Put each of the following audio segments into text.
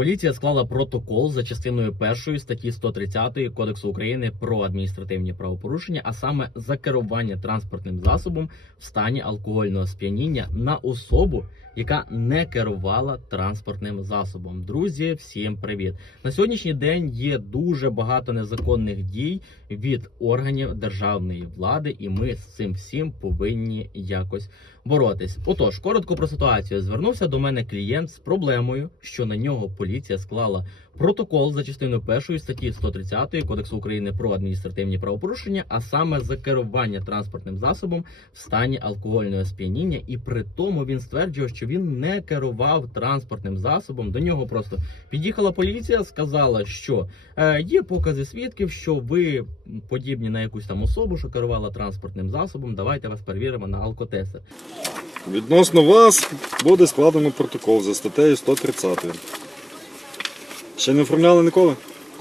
Поліція склала протокол за частиною першої статті 130 Кодексу України про адміністративні правопорушення, а саме за керування транспортним засобом в стані алкогольного сп'яніння на особу, яка не керувала транспортним засобом. Друзі, всім привіт! На сьогоднішній день є дуже багато незаконних дій від органів державної влади, і ми з цим всім повинні якось боротись. Отож, коротко про ситуацію. Звернувся до мене клієнт з проблемою, що на нього поліція склала протокол за частиною першої статті 130 Кодексу України про адміністративні правопорушення, а саме за керування транспортним засобом в стані алкогольного сп'яніння, і при тому він стверджує, що він не керував транспортним засобом. До нього просто під'їхала поліція, сказала, що е, є покази свідків, що ви подібні на якусь там особу, що керувала транспортним засобом. Давайте вас перевіримо на алкотестер. Відносно вас буде складено протокол за статтею 130. Ще не оформляли ніколи?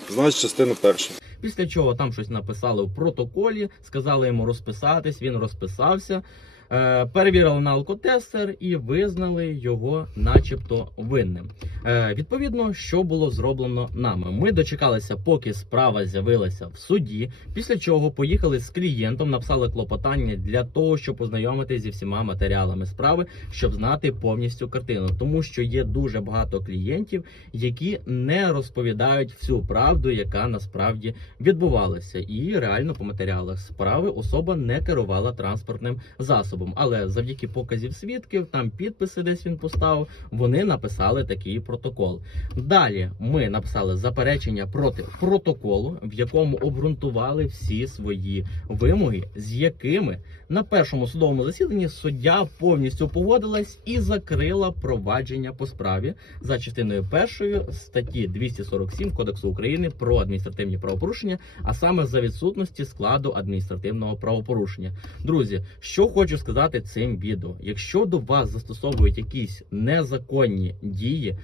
Значить, частина перша. Після чого там щось написали в протоколі, сказали йому розписатись. Він розписався. Е, перевірили на алкотестер і визнали його, начебто, винним. Е, відповідно, що було зроблено нами. Ми дочекалися, поки справа з'явилася в суді. Після чого поїхали з клієнтом, написали клопотання для того, щоб познайомитися зі всіма матеріалами справи, щоб знати повністю картину, тому що є дуже багато клієнтів, які не розповідають всю правду, яка насправді відбувалася, і реально по матеріалах справи особа не керувала транспортним засобом. Але завдяки показів свідків, там підписи десь він поставив, вони написали такий протокол. Далі ми написали заперечення проти протоколу, в якому обґрунтували всі свої вимоги, з якими на першому судовому засіданні суддя повністю погодилась і закрила провадження по справі за частиною першої статті 247 Кодексу України про адміністративні правопорушення, а саме за відсутності складу адміністративного правопорушення. Друзі, що хочу сказати цим відео: якщо до вас застосовують якісь незаконні дії.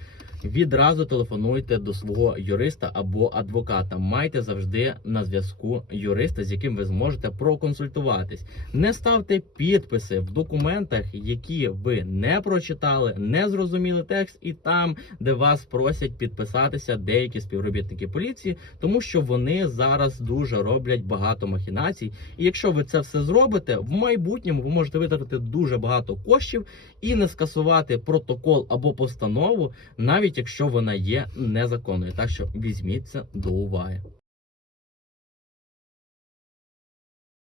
Відразу телефонуйте до свого юриста або адвоката. Майте завжди на зв'язку юриста, з яким ви зможете проконсультуватись. Не ставте підписи в документах, які ви не прочитали, не зрозуміли текст, і там, де вас просять підписатися деякі співробітники поліції, тому що вони зараз дуже роблять багато махінацій. І якщо ви це все зробите, в майбутньому ви можете витратити дуже багато коштів і не скасувати протокол або постанову, навіть якщо вона є незаконною. Так що візьміть це до уваги.